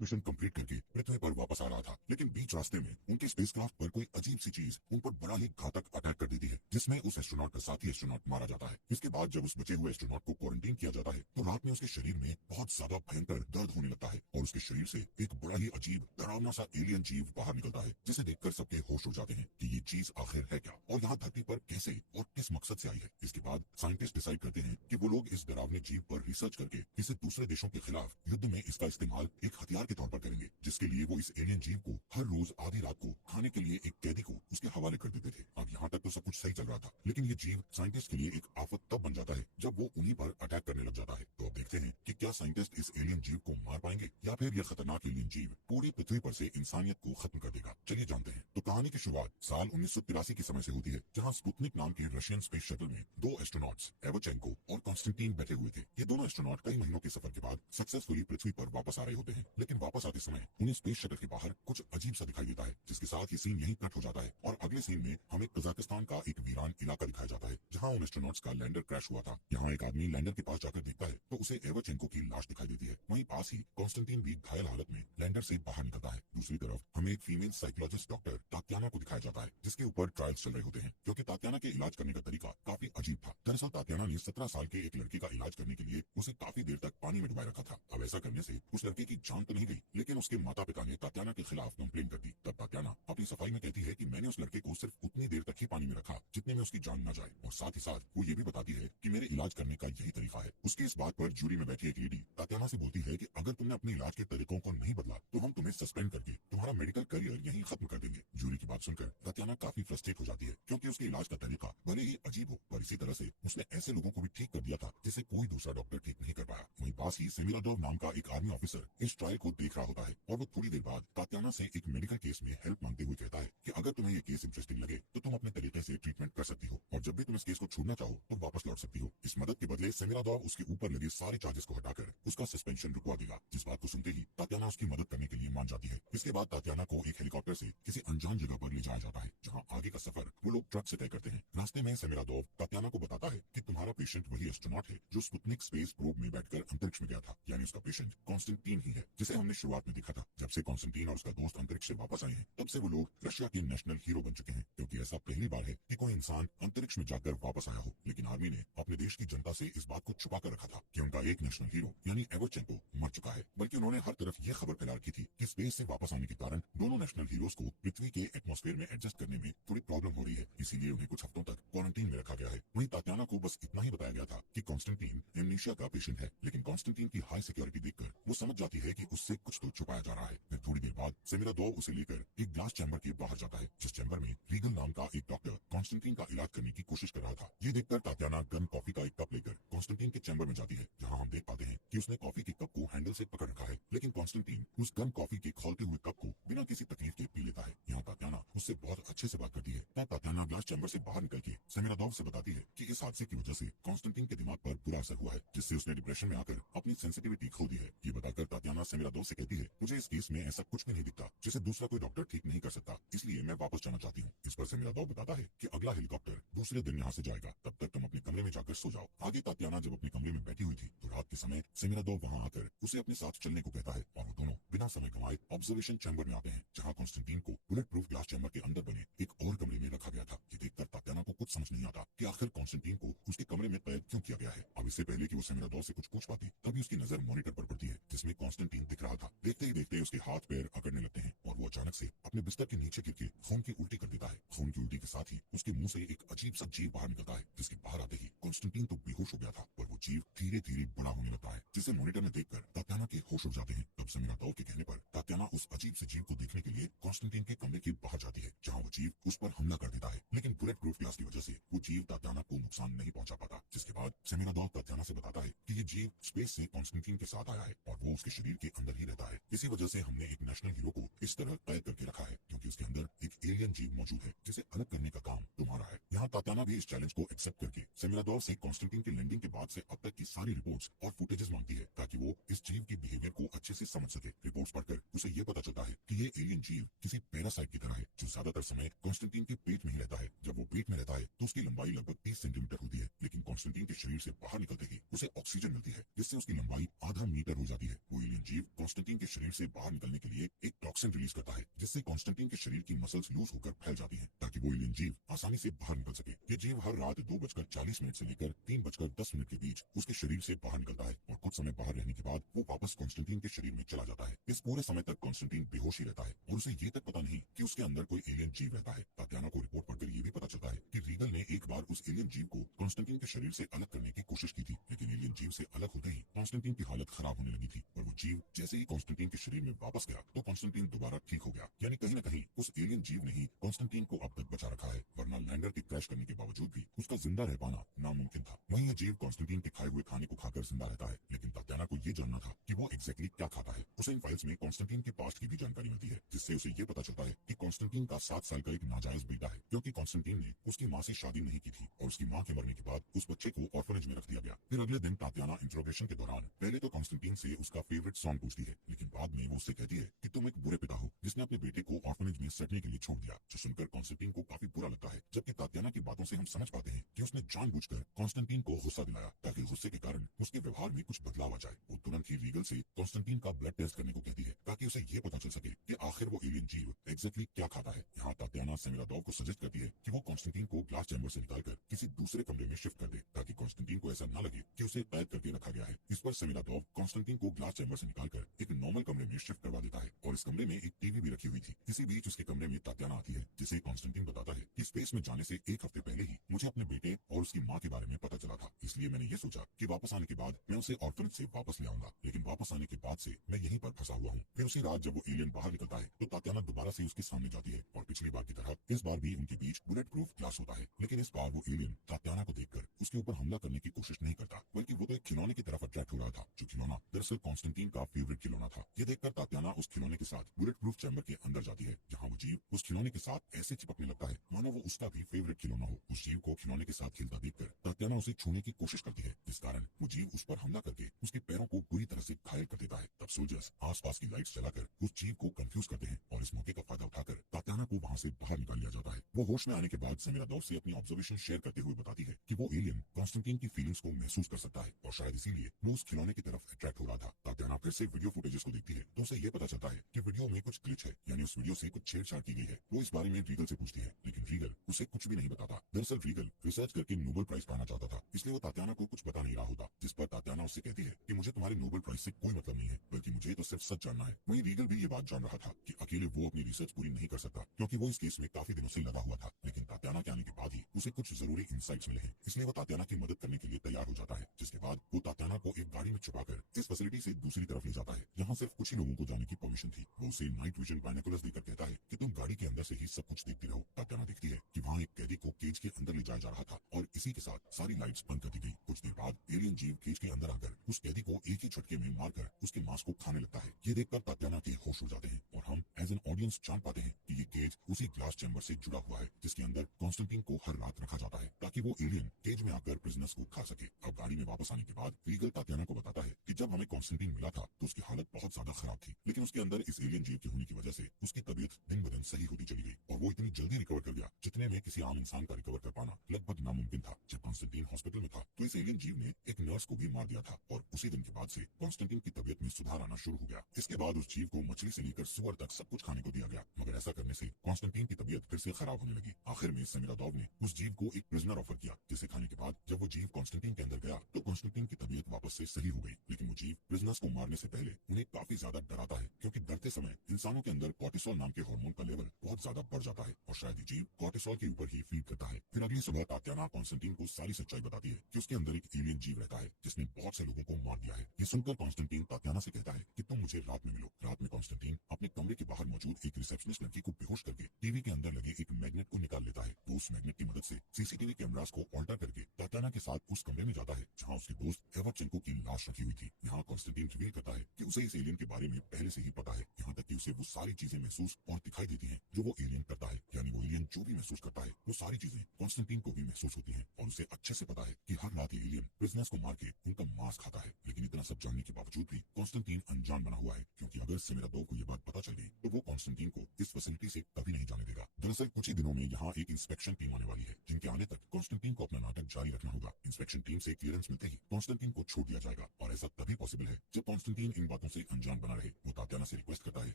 Mission complete करके पृथ्वी पर वापस आ रहा था, लेकिन बीच रास्ते में उनके स्पेसक्राफ्ट पर कोई अजीब सी चीज उन पर बड़ा ही घातक अटैक कर देती है, जिसमें उस एस्ट्रोनॉट का साथी एस्ट्रोनॉट मारा जाता है। इसके बाद जब उस बचे हुए एस्ट्रोनॉट को क्वारंटीन किया जाता है तो रात में उसके शरीर में बहुत ज्यादा भयंकर दर्द होने लगता है और उसके शरीर से एक बड़ा ही अजीब डरावना सा एलियन जीव बाहर निकलता है, जिसे देखकर सबके होश उड़ जाते हैं कि ये चीज आखिर है क्या और यहाँ धरती पर कैसे और किस मकसद से आई है। इसके बाद साइंटिस्ट डिसाइड करते हैं कि वो लोग इस डरावने जीव पर रिसर्च करके इसे दूसरे देशों के खिलाफ युद्ध में इसका इस्तेमाल एक हथियार के तौर पर करेंगे, जिसके लिए वो इस एलियन जीव को हर रोज आधी रात को खाने के लिए एक कैदी को उसके हवाले कर देते थे। अब यहाँ तक तो सब कुछ सही चल रहा था, लेकिन ये जीव साइंटिस्ट के लिए एक आफत तब बन जाता है जब वो उन्हीं पर अटैक करने लग जाता है। तो अब देखते हैं कि क्या साइंटिस्ट इस एलियन जीव को मार पाएंगे या फिर यह खतरनाक एलियन जीव पूरी पृथ्वी पर से इंसानियत को खत्म कर देगा। चलिए जानते हैं। तो कहानी की शुरुआत साल 1983 के समय से होती है, जहाँ स्पुतनिक नाम के रशियन स्पेस शटल में दो एस्ट्रोनॉट्स एवोचेंको और कॉन्स्टेंटीन बैठे हुए थे। ये दोनों एस्ट्रोनॉट कई महीनों के सफर के बाद सक्सेसफुली पृथ्वी पर वापस आ रहे होते हैं, लेकिन वापस आते समय उन्हें स्पेस शटल के बाहर कुछ अजीब सा दिखाई देता है, जिसके साथ ये सीन यहीं कट हो जाता है और अगले सीन में हमें कजाकिस्तान का एक वीरान इलाका दिखाया जाता है, जहाँ उन एस्ट्रोनॉट्स का लैंडर क्रैश हुआ था। यहाँ एक आदमी लैंडर के पास जाकर देखता है तो उसे एवोचेंको की लाश दिखाई देती है। वहीं पास ही कॉन्स्टेंटीन भी घायल हालत में लैंडर से बाहर निकलता है। दूसरी तरफ हमें एक फीमेल साइकोलॉजिस्ट डॉक्टर तात्याना को दिखाया जाता है, जिसके ऊपर ट्रायल्स चल रहे होते हैं, क्योंकि तात्याना के इलाज करने का तरीका काफी अजीब था। दरअसल तात्याना ने 17 साल के एक लड़के का इलाज करने के लिए उसे काफी देर तक पानी में डुबाए रखा था। अब ऐसा करने से उस लड़के की जान तो नहीं गई, लेकिन उसके माता पिता ने तात्याना के खिलाफ कंप्लेन कर दी। तब तात्याना अपनी सफाई में कहती है कि मैंने उस लड़के को सिर्फ उतनी देर तक ही पानी में रखा जितने में उसकी जान न जाए, और साथ ही साथ वो ये भी बताती है कि मेरे इलाज करने का यही तरीका है। उसकी इस बात पर जूरी में बैठी एक लेडी तात्याना से बोलती है कि अगर तुमने अपने इलाज के तरीकों को नहीं बदला तो हम तुम्हें सस्पेंड करके तुम्हारा मेडिकल करियर यहीं खत्म कर देंगे। जूरी की बात सुनकर तात्याना काफी फ्रस्ट्रेट हो जाती है, क्योंकि उसके इलाज का तरीका भले ही अजीब हो, पर इसी तरह से उसने ऐसे लोगों को भी ठीक कर दिया था जिसे कोई दूसरा डॉक्टर ठीक नहीं कर पाया। वहीं पास ही सेमिराडोव नाम का एक आर्मी ऑफिसर इस ट्रायल को देख रहा होता है और वो थोड़ी देर बाद तात्याना से एक मेडिकल केस में हेल्प मांगते हुए कहता है कि अगर तुम्हें ये केस इंटरेस्टिंग लगे तो तुम अपने तरीके से ट्रीटमेंट कर सकती हो, और जब भी तुम इस केस को छोड़ना चाहो तो वापस लौट सकती हो। इस मदद के बदले सेमिराडोव उसके ऊपर लगे सारे चार्जेस को हटाकर उसका सस्पेंशन रुकवा देगा। जिस बात को सुनते ही तात्याना उसकी मदद करने के लिए मान जाती है। इसके बाद तात्याना को एक हेलीकॉप्टर से किसी अनजान जगह पर ले जाया जाता है, जहाँ आगे का सफर वो लोग ट्रक से तय करते हैं। रास्ते में सेमिराडोव तात्याना को बताता है कि तुम्हारा पेशेंट वही एस्ट्रोनॉट है जो स्पुतनिक स्पेस प्रोब में बैठकर अंतरिक्ष में गया था, यानी उसका पेशेंट कॉन्स्टेंटीन ही है, जिसे हमने शुरुआत में देखा था। जब से कॉन्स्टेंटीन और उसका दोस्त अंतरिक्ष से वापस आए हैं, तब से वो लोग रशिया के नेशनल हीरो बन चुके हैं, क्योंकि ऐसा पहली बार है कि कोई इंसान अंतरिक्ष में जाकर वापस आया हो। लेकिन आर्मी ने अपने देश की जनता से इस बात को छुपा कर रखा था कि उनका एक नेशनल हीरो यानी एवोचेंको मर चुका है, बल्कि उन्होंने हर तरफ ये खबर फैला रखी थी कि स्पेस से वापस आने के कारण दोनों नेशनल हीरोज को पृथ्वी के एटमॉस्फेयर में एडजस्ट करने में थोड़ी प्रॉब्लम हो रही है, इसीलिए उन्हें कुछ हफ्तों तक क्वारंटीन में रखा गया है। वहीं तात्याना को बस इतना ही बताया गया था कि कॉन्स्टेंटीन एमनीशिया का पेशेंट है, लेकिन कॉन्स्टेंटीन की हाई सिक्योरिटी देखकर वो समझ जाती है कि उससे कुछ तो छुपाया जा रहा है। फिर थोड़ी देर बाद सेमिराडोव उसे लेकर एक ग्लास चैम्बर के बाहर जाता है, जिस चैम्बर में रीगल नाम का एक डॉक्टर कॉन्स्टेंटीन का इलाज करने की कोशिश कर रहा था। ये देखकर तात्याना गर्म कॉफी का एक कप लेकर कॉन्स्टेंटीन के चैम्बर में जाती है, जहाँ हम देख पाते हैं कि उसने कॉफी के कप को हैंडल से पकड़ रखा है, लेकिन कॉन्स्टेंटीन उस गर्म कॉफी के खौलते हुए कप को बिना किसी तकलीफ के पी लेता है। यहाँ तात्याना उससे बहुत अच्छे से बात करती है। तब तात्याना ग्लास चैम्बर से बाहर निकल के सेमिराडोव से बताती है कि इस हादसे की वजह से कॉन्स्टेंटीन के दिमाग पर बुरा असर हुआ है, जिससे उसने डिप्रेशन में आकर अपनी सेंसिटिविटी खो दी है। ये बताकर तात्याना सेमिराडोव से कहती है, मुझे इस केस में ऐसा कुछ भी नहीं दिखता जिसे दूसरा कोई डॉक्टर ठीक नहीं कर सकता, इसलिए मैं वापस जाना चाहती हूँ। इस पर सेमिराडोव बताता है कि अगला हेलीकॉप्टर दूसरे दिन यहाँ से जाएगा, तब तक तुम अपने कमरे में जाकर सो जाओ। आगे तात्याना जब अपने कमरे में बैठी हुई थी तो रात के समय सेमिराडोव वहाँ आकर उसे अपने साथ चलने को कहता है, और वो दोनों बिना समय गंवाए ऑब्जर्वेशन चैम्बर में आते हैं, जहाँ कॉन्स्टेंटीन को बुलेट प्रूफ ग्लास चैम्बर के अंदर बने एक और कमरे में रखा गया था। ये देखकर तात्याना को कुछ समझ नहीं आता कि आखिर कॉन्स्टेंटीन को उसके कमरे में कैद क्यों किया गया है। अब इससे पहले कि वो सेमिराडोव से कुछ पूछ पाती, तभी उसकी नजर मॉनिटर पर पड़ती है, जिसमें कॉन्स्टेंटीन दिख रहा था। देखते ही देखते उसके हाथ पैर अकड़ने लगते हैं और वो अचानक से अपने बिस्तर के नीचे गिर के खून की उल्टी कर देता है। खून की उल्टी के साथ ही उसके मुंह से एक अजीब सा जीव बाहर निकलता है, जिसके बाहर आते ही कॉन्स्टेंटीन तो बेहोश हो गया था, पर वो जीव धीरे धीरे बड़ा होने लगता है, जिसे मॉनिटर में देखकर तात्याना के होश उड़ जाते हैं। तब सेमिराडोव के कहने पर तात्याना उस अजीब से जीव को देखने के लिए कॉन्स्टेंटीन के कमरे के बाहर जाती है, जहाँ वो जीव उस पर हमला कर देता है, लेकिन बुलेट प्रूफ ग्लास की वजह से वो जीव तात्याना को नुकसान नहीं पहुंचा पाता। जिसके बाद सेमिराडोव तात्याना से बताता है कि ये जीव स्पेस से कॉन्स्टेंटीन के साथ आया है और वो उसके शरीर के अंदर ही रहता है। इसी वजह से हमने एक नेशनल हीरो को इस तरह कैद करके रखा है, क्योंकि कि उसके अंदर एक एलियन जीव मौजूद है जिसे अलग करने का काम तुम्हारा है। यहाँ तात्याना भी इस चैलेंज को एक्सेप्ट करके सेमिरादोव से कॉन्स्टेंटीन की लैंडिंग के बाद से अब तक की सारी रिपोर्ट्स और फुटेजेस मांगती है ताकि वो इस जीव की बिहेवियर को अच्छे से समझ सके। रिपोर्ट्स पढ़कर उसे ये पता चलता है कि ये एलियन जीव किसी पैरासाइट की तरह है जो ज्यादातर समय कॉन्स्टेंटीन के पेट में ही रहता है। जब वो पेट में रहता है तो उसकी लंबाई लगभग 30 सेंटीमीटर होती है, लेकिन कॉन्स्टेंटीन के शरीर से बाहर निकलते ही उसे ऑक्सीजन मिलती है जिससे उसकी लंबाई आधा मीटर हो जाती है। वो एलियन जीव कॉन्स्टेंटीन के शरीर से बाहर निकलने के लिए एक टॉक्सिन रिलीज करता है जिससे कॉन्स्टेंटीन के शरीर की मसल्स लूज होकर फैल जाती हैं ताकि वो एलियन जीव आसानी से बाहर निकल सके। ये जीव हर रात 2:40 से लेकर 3:10 के बीच उसके शरीर से बाहर निकलता है और कुछ समय बाहर रहने के बाद वो वापस कॉन्स्टेंटीन के शरीर में चला जाता है। इस पूरे समय तक कॉन्स्टेंटीन बेहोश ही रहता है और उसे ये तक पता नहीं कि उसके अंदर कोई एलियन जीव रहता है। तात्याना को रिपोर्ट पढ़कर ये भी पता चलता है कि रीगल ने एक बार उस एलियन जीव को कॉन्स्टेंटीन के शरीर से अलग करने की कोशिश की थी, लेकिन एलियन जीव से अलग होते ही कॉन्स्टेंटीन की हालत खराब होने लगी थी और वो जीव जैसे ही कॉन्स्टेंटीन के शरीर में वापस गया तो कॉन्स्टेंटीन दोबारा ठीक हो गया। यानी कहीं न कहीं उस एलियन जीव ने ही कॉन्स्टेंटीन को अब तक बचा रखा है, वरना लैंडर के क्रैश करने के बावजूद भी उसका जिंदा रह पाना नामुमकिन था। वहीं यह जीव कॉन्स्टेंटीन के खाए हुए खाने को खाकर जिंदा रहता है, लेकिन तात्याना को ये जानना था कि वो एग्जैक्टली क्या खाता है। उसे इन फाइल्स में कॉन्स्टेंटीन के पास्ट की भी जानकारी मिलती है जिससे उसे ये पता चलता है कि कॉन्स्टेंटीन का 7 साल का एक नाजायज बेटा है, क्योंकि कॉन्स्टेंटीन ने उसकी माँ से शादी नहीं की थी और उसकी माँ के मरने के बाद उस बच्चे को ऑर्फनेज में रख दिया गया। फिर अगले दिन तात्याना इंट्रोगेशन के दौरान पहले तो कॉन्स्टेंटीन से उसका फेवरेट सॉन्ग पूछती है, लेकिन बाद में वो उससे कहती है कि तुम एक बुरे पिता हो जिसने अपने बेटे को ऑर्फनेज में सड़ने के लिए छोड़ दिया, जो सुनकर कॉन्स्टेंटीन को काफी बुरा लगता है। जबकि तात्याना की बातों से हम समझ पाते हैं कि उसने जानबूझकर कॉन्स्टेंटीन को गुस्सा दिलाया ताकि गुस्से के कारण उसके व्यवहार में कुछ बदलाव आ जाए। वो तुरंत ही रीगल से कॉन्स्टेंटीन का ब्लड टेस्ट करने को कहती है ताकि उसे ये पता चल सके कि आखिर वो एलियन जीव एग्जैक्टली क्या खाता है। यहाँ तात्याना सेमिरादोव को सजेस्ट करती है कि वो कॉन्स्टेंटीन को ग्लास चैम्बर से निकालकर किसी दूसरे कमरे में शिफ्ट कर दे ताकि कॉन्स्टेंटीन को ऐसा न लगे कि उसे कैद करके रखा गया है। इस पर सेमिरादोव कॉन्स्टेंटीन को ग्लास चैम्बर से निकालकर एक नॉर्मल कमरे में शिफ्ट करवा देता है और इस कमरे में एक टीवी भी रखी हुई थी। इसी बीच उसके कमरे में तात्याना आती है जिसे कॉन्स्टेंटीन बताता है कि स्पेस में जाने से एक हफ्ते पहले ही मुझे अपने बेटे और उसकी माँ के बारे में पता चला था, इसलिए मैंने ये सोचा कि वापस आने के बाद मैं उसे ऑर्फनेज से वापस ले आऊंगा, लेकिन वापस आने के बाद से मैं यहीं पर फंसा हुआ हूँ। फिर उसी रात जब वो एलियन बाहर निकलता है तो तात्याना दोबारा से उसके सामने जाती है और पिछली बार की तरह इस बार भी उनके बीच बुलेट प्रूफ ग्लास होता है, लेकिन इस बार वो एलियन तात्याना को देखकर उसके ऊपर हमला करने की कोशिश नहीं करता, बल्कि वो तो एक खिलौने की तरफ अट्रैक्ट हो रहा था, जो खिलौना दरअसल कॉन्स्टेंटीन का फेवरेट खिलौना था। ये देखकर तात्याना उस खिलौने के साथ बुलेट प्रूफ चैम्बर के अंदर जाती है, जहाँ वो जीव उस खिलौने के साथ ऐसे चिपकने लगता है मानो वो उसका भी फेवरेट खिलौना हो। उस जीव को खिलौने के साथ खेलता देखकर तात्याना उसे छूने की कोशिश करती है, जिस कारण वो जीव उस पर हमला करके उसके पैरों को बुरी तरह से घायल कर देता है। तब सोल्जर्स आसपास की लाइट्स जलाकर उस जीव को कंफ्यूज करते हैं और इस मौके का फायदा उठाकर तात्याना को वहाँ से बाहर निकाल लिया जाता है। वो होश में आने के बाद सेमिरादोव से अपनी ऑब्जर्वेशन शेयर करते हुए बताती है कि वो एलियन कॉन्स्टेंटीन की फीलिंग्स को महसूस कर सकता है और शायद इसीलिए वो उस खिलौने की तरफ अट्रैक्ट हो रहा था। तात्याना फिर से वीडियो फुटेजेस को देखती है तो उसे ये पता चलता है कि वीडियो में कुछ ग्लिच है, यानी उस वीडियो से कुछ छेड़छाड़ की गई है। वो इस बारे में रीगल से पूछती है, लेकिन रीगल उसे कुछ भी नहीं बताता। दरअसल रीगल रिसर्च करके नोबेल प्राइज पाना चाहता था, इसलिए वो तात्याना को कुछ बता नहीं रहा होता, जिस पर तात्याना उससे कहती है कि मुझे तुम्हारे नोबेल प्राइज से कोई मतलब नहीं है, बल्कि मुझे तो सिर्फ सच जानना है। वहीं रीगल भी ये बात जान रहा था कि अकेले वो अपनी रिसर्च पूरी नहीं कर सकता, क्योंकि वो इस केस में काफी दिनों से लगा हुआ था, लेकिन तात्याना के आने के बाद ही उसे कुछ जरूरी इंसाइट्स मिले हैं, इसलिए वो तात्याना की मदद करने के लिए तैयार हो जाता है। जिसके बाद वो तात्याना को एक गाड़ी में छुपाकर इस फैसिलिटी से दूसरी तरफ ले जाता है, जहाँ सिर्फ कुछ ही लोगों को जाने की परमिशन थी। वो उसे नाइट विजन बाइनोकुलर्स देकर कहता है कि तुम गाड़ी के अंदर से ही सब कुछ देखते रहो। तात्याना देखती है कि वहाँ एक कैदी को केज के अंदर ले जाया जा रहा था और इसी के साथ सारी लाइट्स बंद कर दी गई। कुछ देर बाद एलियन जीव केज के अंदर आकर उस कैदी को एक ही झटके में मारकर उसके मांस को खाने लगता है। ये देखकर तात्याना के होश उड़ जाते हैं और हम एज एन ऑडियंस जान पाते हैं कि ये केज उसी ग्लास चैम्बर से जुड़ा हुआ है जिसके अंदर कॉन्स्टेंटीन को हर रात रखा जाता है ताकि वो एलियन केज में आकर प्रिजनर्स को खा सके। अब गाड़ी में वापस आने के बाद रीगल तात्याना को बताता है कि जब हमें कॉन्स्टेंटीन मिला था तो उसकी हालत बहुत ज्यादा खराब थी, लेकिन उसके अंदर इस एलियन जीव के होने की वजह से उसकी तबीयत दिन ब दिन सही होती चली गई और वो इतनी जल्दी रिकवर कर गया जितने में किसी आम इंसान का रिकवर कर पाना लगभग नामुमकिन था। जब कॉन्स्टेंटीन हॉस्पिटल में था तो इस एलियन जीव ने एक नर्स को भी मार दिया था और उसी दिन के बाद से कॉन्स्टेंटीन की तबीयत में सुधार आना शुरू हो गया। इसके बाद उस जीव को मछली से लेकर सुअर तक सब कुछ खाने को दिया गया, मगर ऐसा करने से कॉन्स्टेंटीन की तबीयत फिर से खराब होने लगी। आखिर में सेमिरादोव ने उस जीव को एक प्रिजनर ऑफर किया, जिसे खाने के बाद जब वो जीव कॉन्स्टेंटीन के अंदर गया तो कॉन्स्टेंटीन की तबीयत वापस से सही हो गई। लेकिन वो जीव प्रिजनर्स को मारने से पहले उन्हें काफी ज्यादा डराता है, क्योंकि डरते समय इंसानों के अंदर कॉर्टिसोल नाम के हार्मोन का लेवल बहुत ज्यादा बढ़ जाता है और शायद ये जीव कॉर्टिसोल के ऊपर ही फीड करता है। फिर अगली सुबह तात्याना कॉन्स्टेंटीन को सारी सच्चाई बताती है कि उसके अंदर एक एलियन जीव रहता है जिसने बहुत से लोगों को मार दिया है। ये सुनकर कॉन्स्टेंटीन तात्याना से कहता है कि तुम मुझे रात में मिलो। रात में कॉन्स्टेंटीन अपने कमरे के बाहर मौजूद एक रिसेप्शनिस्ट लड़की को बेहोश करके टीवी के अंदर लगे एक मैग्नेट को निकाल लेता है। वो उस मैग्नेट की मदद से सीसीटीवी कैमरास को ऑल्टर करके तात्याना के साथ उस कमरे में जाता है जहाँ उसके दोस्त एवाचेंको की लाश रखी हुई थी। यहाँ कॉन्स्टेंटीन रिवील करता है कि उसे इस एलियन के बारे में पहले से ही पता है, यहाँ तक कि उसे वो सारी चीजें महसूस और दिखाई देती हैं जो वो एलियन करता है। यानी वो एलियन जो भी महसूस करता है वो सारी चीजें कॉन्स्टेंटीन को भी महसूस होती हैं और उसे अच्छे से पता है कि हर रात ये एलियन प्रिजनर्स को मार के उनका मांस खाता है। लेकिन इतना सब जानने के बावजूद भी कॉन्स्टेंटीन अनजान बना हुआ है, क्योंकि अगर सेमेरादोव को ये बात पता चल गई तो वो कॉन्स्टेंटीन को इस फैसिलिटी से कभी नहीं जाने देगा। दरअसल कुछ ही दिनों में यहाँ एक इंस्पेक्शन टीम आने वाली है, जिनके आने तक कॉन्स्टेंटीन को अपना नाटक जारी रखना होगा। इंस्पेक्शन टीम से क्लियरेंस मिलते ही कॉन्स्टेंटीन को छोड़ दिया जाएगा, और ऐसा तभी पॉसिबल है जब कॉन्स्टेंटीन इन बातों से अनजान बना रहे। वो तात्याना से रिक्वेस्ट करता है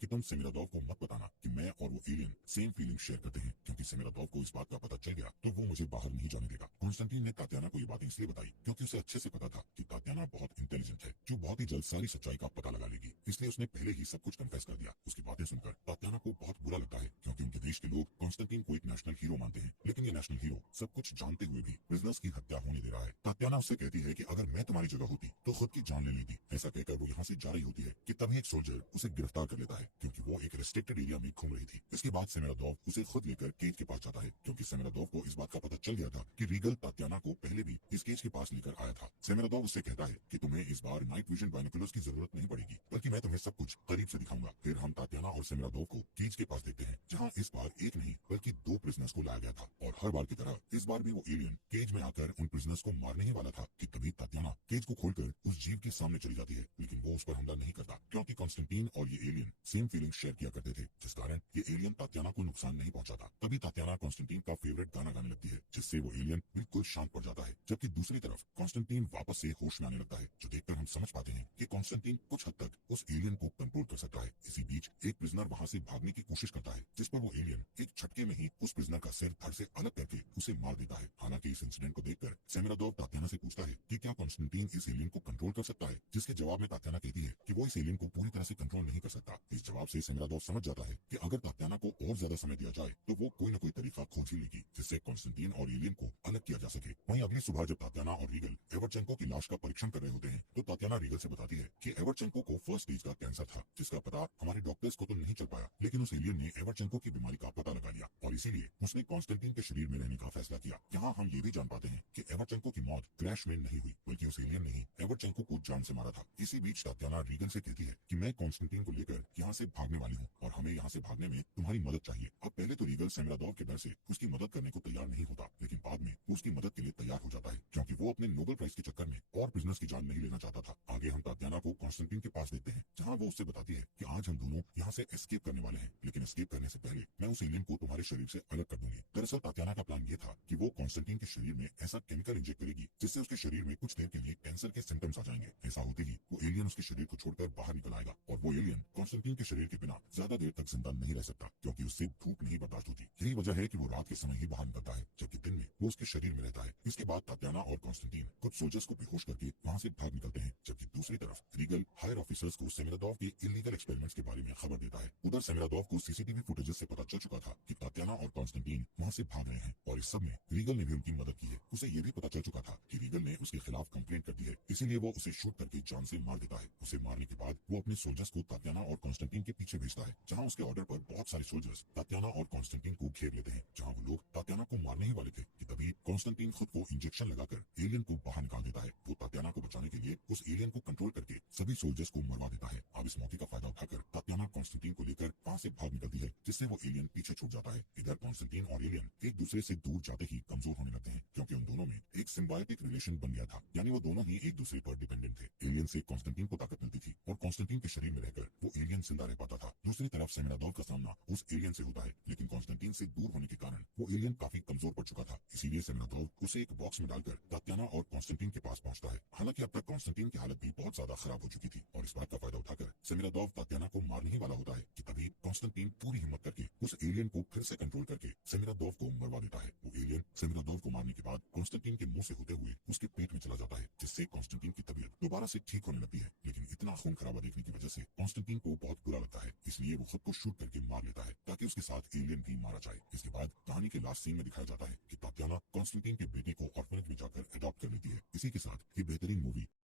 कि तुम सेमेरादोव को मत बताना कि मैं और वो एलियन सेम फीलिंग शेयर करते हैं, क्योंकि सेमेरादोव को इस बात का पता चल गया तो वो मुझे बाहर नहीं जाने देगा। कॉन्स्टेंटीन ने तात्याना को ये बात इसलिए बताई क्योंकि उसे अच्छे से पता था कि तात्याना बहुत इंटेलिजेंट है, जो बहुत ही जल्द सारी सच्चाई का पता लगा लेगी, इसलिए उसने पहले ही सब कुछ कन्फेस कर दिया। उसकी बातें सुनकर तात्याना को बहुत बुरा लगता है, क्योंकि उनके देश के लोग कॉन्स्टेंटीन को एक नेशनल हीरो मानते हैं, लेकिन ये नेशनल हीरो सब कुछ जानते हुए भी प्रिजनर्स की हत्या होने दे रहा है। तात्याना उससे कहती है कि अगर मैं तुम्हारी जगह होती तो खुद की जान ले लेती। ऐसा कहकर वो यहाँ से जा रही होती है कि तभी एक सोल्जर उसे गिरफ्तार कर लेता है, क्योंकि वो एक रिस्ट्रिक्टेड एरिया में घूम रही थी। इसके बाद सेमेरादोव उसे खुद लेकर केज के पास जाता है, क्योंकि सेमेरादोव को इस बात का पता चल गया था कि रीगल तात्याना को पहले भी इस केज के पास लेकर आया था। सेमेरादोव उससे कहता है कि तुम्हें इस बार नाइट विजन बाइनोकुलर्स की जरूरत नहीं पड़ेगी, बल्कि मैं तुम्हें सब कुछ करीब से दिखाऊंगा। फिर हम तात्याना और सेमेरादोव को केज के पास देखते हैं, जहाँ इस बार एक नहीं बल्कि 2 प्रिजनर्स को लाया गया था, और हर बार की तरह इस बार भी वो एलियन केज में आकर उन प्रिजनर्स को मारने ही वाला था कि तभी तात्याना केज को खोलकर उस जीव के सामने चली जाती है। लेकिन वो उस पर हमला नहीं करता, क्योंकि कॉन्स्टेंटीन और ये एलियन सेम फीलिंग शेयर किया करते थे, जिस कारण ये एलियन तात्याना को नुकसान नहीं पहुंचाता। तभी तात्याना कॉन्स्टेंटीन का फेवरेट गाना गाने लगती है, जिससे वो एलियन बिल्कुल शांत पड़ जाता है। जबकि दूसरी तरफ कॉन्स्टेंटीन वापस से होश में आने लगता है, जो देखकर हम समझ पाते हैं कि कॉन्स्टेंटीन कुछ हद तक उस एलियन को कंट्रोल कर सकता है। इसी बीच एक प्रिजनर वहां से भागने की कोशिश करता है, जिस पर वो एलियन एक झटके में ही उस प्रिजनर का सिर धड़ से अलग करके उसे मार देता है। हालांकि इस इंसिडेंट को देखकर सेमेरादोव तात्याना से पूछता है कि क्या कॉन्स्टेंटीन इस एलियन को कंट्रोल कर सकता है, जिसके जवाब में तात्याना कहती है कि वो इस एलियन को पूरी तरह से कंट्रोल नहीं कर सकता। इस जवाब से सेमेरादोव समझ जाता है कि अगर तात्याना को और ज्यादा समय दिया जाए तो वो कोई न कोई तरीका खोज ही लेगी, जिससे कॉन्स्टेंटीन और एलियन को अलग किया जा सके। वहीं अगली सुबह जब तात्याना और रीगल एवरचेंको की लाश का परीक्षण कर रहे होते हैं, तो तात्याना रीगल से बताती है कि एवरचेंको को फर्स्ट स्टेज का कैंसर था, जिसका पता हमारे डॉक्टर्स को तो नहीं चल पाया, लेकिन उस एलियन ने एवरचेंको की बीमारी का पता लगा लिया, और इसीलिए उसने कॉन्स्टेंटीन के शरीर में रहने का फैसला किया। यहाँ हम ये भी जान पाते हैं कि एवरचेंको की मौत क्रैश में नहीं हुई, बल्कि उस एलियन ने ही एवरचेंको को जान से मारा था। इसी बीच तात्याना रीगल से कहती है कि मैं कॉन्स्टेंटीन को लेकर यहाँ से भागने वाली हूँ, और हमें यहाँ से भागने में तुम्हारी मदद चाहिए। अब पहले तो रीगल सेमेरादोव के डर से उसकी मदद करने को तैयार नहीं होता, लेकिन बाद में वो उसकी मदद के लिए तैयार हो जाता है, क्योंकि वो अपने नोबेल प्राइज के चक्कर में और बिजनेस की जान नहीं लेना चाहता था। आगे हम तात्याना को कॉन्स्टेंटीन के पास देखते हैं, जहाँ वो उससे बताती है कि आज हम दोनों यहाँ से एस्केप करने वाले हैं, लेकिन एस्केप करने से पहले मैं उस एलियन को तुम्हारे शरीर से अलग कर दूंगी। दरअसल तात्याना का प्लान ये था कि वो कॉन्स्टेंटीन के शरीर में ऐसा केमिकल इंजेक्ट करेगी जिससे उसके शरीर में कुछ देर के लिए कैंसर के सिम्टम्स आ जाएंगे। ऐसा होते ही वो एलियन उसके शरीर को छोड़कर बाहर निकल आएगा, और वो एलियन कॉन्स्टेंटीन के शरीर के बिना ज्यादा देर तक जिंदा नहीं रह सकता, क्योंकि उससे धूप नहीं बर्दाश्त होती। यही वजह है कि वो रात के समय ही बाहर निकलता है, जबकि दिन में वो उसके शरीर में रहता है। इसके बाद तात्याना और कॉन्स्टेंटीन कुछ सोल्जर्स को बेहोश करके वहाँ से भाग निकलते हैं, जबकि दूसरी तरफ रीगल हायर ऑफिसर्स को सेमेरादोव के इलीगल एक्सपेरिमेंट्स के बारे में खबर देता है। उधर सेमेरादोव को सीसीटीवी फुटेजेस से पता चल चुका था कि तात्याना और कॉन्स्टेंटीन वहाँ से भाग रहे हैं, और इस सब में रीगल ने भी उनकी मदद की है। उसे ये भी पता चल चुका था कि रीगल ने उसके खिलाफ कंप्लेंट कर दी है, इसीलिए वो उसे शूट करके जान से मार देता है। उसे मारने के बाद वो अपने सोल्जर्स को तात्याना और कॉन्स्टेंटीन के पीछे भेजता है, जहाँ उसके ऑर्डर पर बहुत सारे सोल्जर्स तात्याना और कॉन्स्टेंटीन को घेर लेते हैं। जहाँ वो लोग तात्याना को मारने ही वाले थे कि तभी कॉन्स्टेंटीन खुद को इंजेक्शन लगाकर एलियन को बाहर निकाल देता है। वो तात्याना को बचाने के लिए उस एलियन को कंट्रोल करके सभी सोल्जर्स को मरवा देता है। अब इस मौके का फायदा उठाकर तात्याना कॉन्स्टेंटीन को लेकर वहाँ से भाग निकलती है, जिससे वो एलियन पीछे छूट जाता है। इधर कॉन्स्टेंटीन और एलियन एक दूसरे से दूर जाते ही कमजोर होने लगते हैं, क्योंकि उन दोनों में एक सिम्बायोटिक रिलेशन बन गया था, यानी वो दोनों ही एक दूसरे पर डिपेंडेंट थे। एलियन से कॉन्स्टेंटीन को ताकत मिलती थी, और कॉन्स्टेंटीन के शरीर में रहकर वो एलियन जिंदा रह पाता था। दूसरी तरफ सेमेरादोव का सामना उस एलियन से होता है, लेकिन कॉन्स्टेंटीन से दूर होने के कारण वो एलियन काफी कमजोर पड़ चुका था। इसीलिए सेमेरादोव उसे एक बॉक्स में डालकर तात्याना और कॉन्स्टेंटीन के पास पहुंचता है। हालांकि अब तक कॉन्स्टेंटीन की हालत भी बहुत ज्यादा खराब हो चुकी थी, और इस बात का फायदा उठाकर सेमेरादोव तात्याना को मारने ही वाला होता है कि तभी कॉन्स्टेंटीन पूरी हिम्मत करके उस एलियन को फिर से कंट्रोल करके सेमेरादोव को मरवा देता है। वो एलियन सेमेरादोव को मारने के बाद कॉन्स्टेंटीन के मुंह से होते हुए उसके पेट में चला जाता है, जिससे कॉन्स्टेंटीन की तबीयत दोबारा से ठीक होने लगती है। लेकिन इतना खून खराबा देखने की वजह से कॉन्स्टेंटीन को बहुत बुरा लगता है, इसलिए वो खुद को शूट करके मार लेता है ताकि उसके साथ एलियन भी मारा जाए। इसके बाद कहानी के लास्ट सीन में दिखाया जाता है कि तात्याना कॉन्स्टेंटीन के बेटे को ऑर्फनेज में जाकर अडॉप्ट कर लेती है। इसी के साथ ये बेहतरीन मूवी